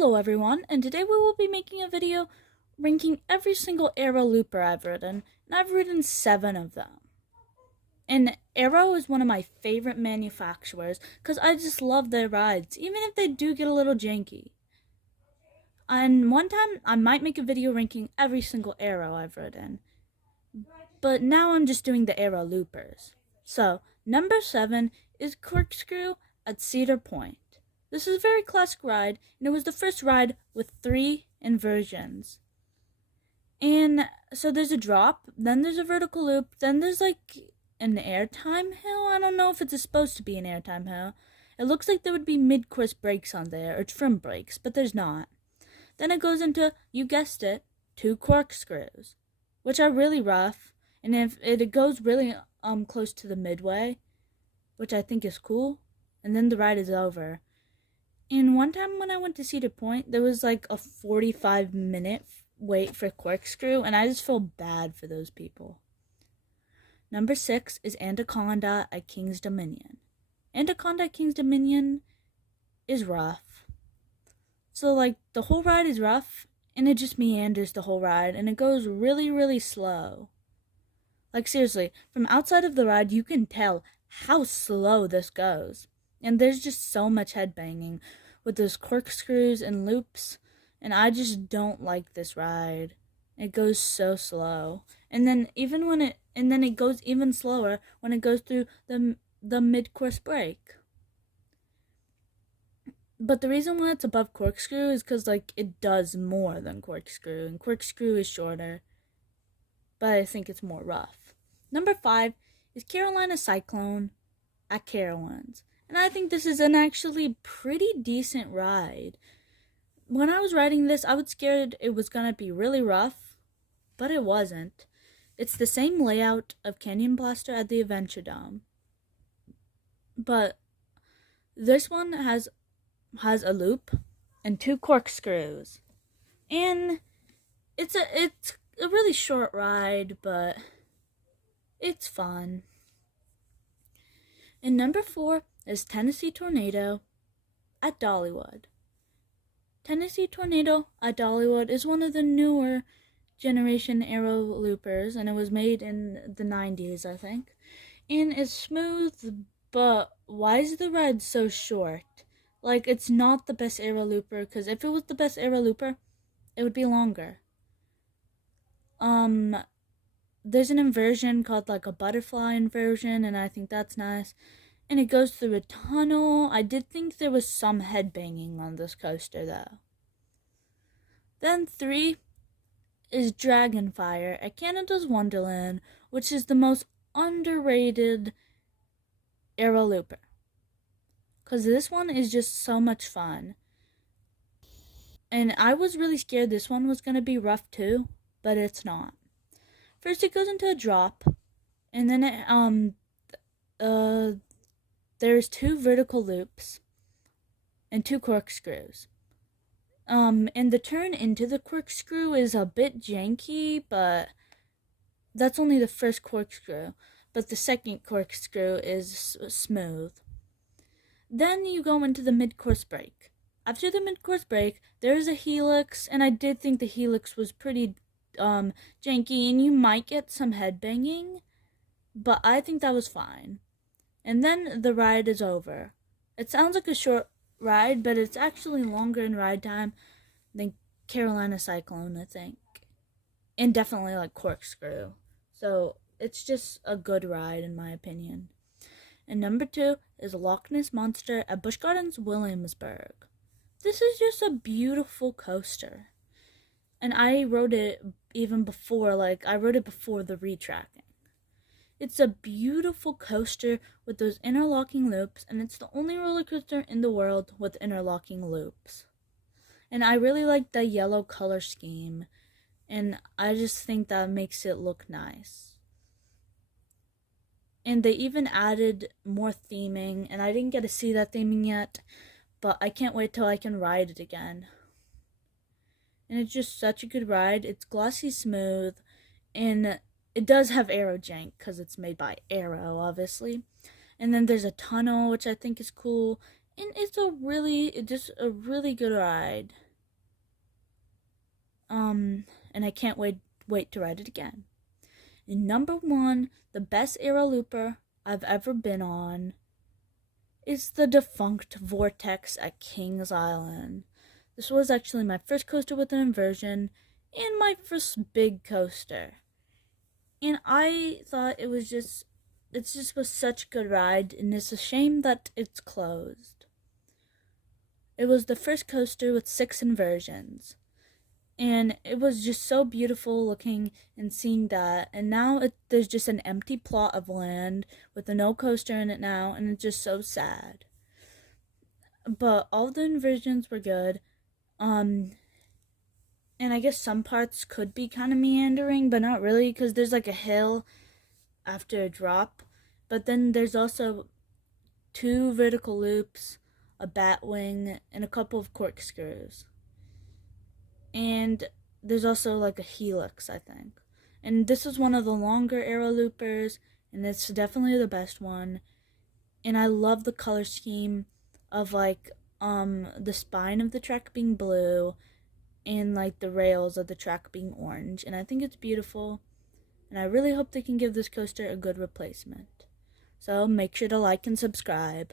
Hello everyone, and today we will be making a video ranking every single Arrow looper I've ridden, and I've ridden 7 of them. And Arrow is one of my favorite manufacturers because I just love their rides, even if they do get a little janky. And one time I might make a video ranking every single Arrow I've ridden, but now I'm just doing the Arrow loopers. So, number 7 is Corkscrew at Cedar Point. This is a very classic ride, and it was the first ride with 3 inversions. And so there's a drop, then there's a vertical loop, then there's like an airtime hill. I don't know if it's supposed to be an airtime hill. It looks like there would be mid-course brakes on there, or trim brakes, but there's not. Then it goes into, you guessed it, 2 corkscrews, which are really rough, and if it goes really close to the midway, which I think is cool, and then the ride is over. And one time when I went to Cedar Point, there was like a 45-minute wait for Corkscrew, and I just feel bad for those people. Number 6 is Anaconda at King's Dominion. Anaconda at King's Dominion is rough. So like the whole ride is rough, and it just meanders the whole ride, and it goes really, really slow. Like seriously, from outside of the ride, you can tell how slow this goes. And there's just so much headbanging with those corkscrews and loops, and I just don't like this ride. It goes so slow, and then it goes even slower when it goes through the mid-course break. But the reason why it's above Corkscrew is because like it does more than Corkscrew, and Corkscrew is shorter, but I think it's more rough. Number 5 is Carolina Cyclone at Carowinds. And I think this is an actually pretty decent ride. When I was riding this, I was scared it was going to be really rough, but it wasn't. It's the same layout of Canyon Blaster at the Adventure Dome. But this one has a loop and 2 corkscrews. And it's a really short ride, but it's fun. And number 4 is Tennessee Tornado at Dollywood. Tennessee Tornado at Dollywood is one of the newer generation Arrow loopers, and it was made in the 90s, I think. And it's smooth, but why is the ride so short? Like, it's not the best Arrow looper, because if it was the best Arrow looper, it would be longer. There's an inversion called like a butterfly inversion, and I think that's nice. And it goes through a tunnel. I did think there was some headbanging on this coaster, though. Then 3 is Dragonfire at Canada's Wonderland, which is the most underrated Arrow looper. Because this one is just so much fun. And I was really scared this one was going to be rough too, but it's not. First it goes into a drop, and then there's 2 vertical loops and 2 corkscrews. And the turn into the corkscrew is a bit janky, but that's only the first corkscrew. But the second corkscrew is smooth. Then you go into the mid-course break. After the mid-course break, there's a helix, and I did think the helix was pretty janky, and you might get some headbanging, but I think that was fine. And then the ride is over. It sounds like a short ride, but it's actually longer in ride time than Carolina Cyclone, I think. And definitely like Corkscrew. So it's just a good ride in my opinion. And number 2 is Loch Ness Monster at Busch Gardens Williamsburg. This is just a beautiful coaster. And I rode it even before, I rode it before the retracking. It's a beautiful coaster with those interlocking loops, and it's the only roller coaster in the world with interlocking loops. And I really like the yellow color scheme, and I just think that makes it look nice. And they even added more theming, and I didn't get to see that theming yet, but I can't wait till I can ride it again. And it's just such a good ride. It's glossy smooth, and it does have Arrow jank because it's made by Arrow, obviously. And then there's a tunnel, which I think is cool. And it's just a really good ride. and I can't wait to ride it again. And number 1, the best aero looper I've ever been on is the defunct Vortex at Kings Island. This was actually my first coaster with an inversion and my first big coaster. And I thought it just was such a good ride, and it's a shame that it's closed. It was the first coaster with 6 inversions. And it was just so beautiful looking and seeing that. And now there's just an empty plot of land with no coaster in it now, and it's just so sad. But all the inversions were good. And I guess some parts could be kind of meandering, but not really, because there's like a hill after a drop. But then there's also 2 vertical loops, a bat wing, and a couple of corkscrews. And there's also like a helix, I think. And this is one of the longer aero loopers, and it's definitely the best one. And I love the color scheme of like the spine of the track being blue and like the rails of the track being orange. And I think it's beautiful. And I really hope they can give this coaster a good replacement. So make sure to like and subscribe.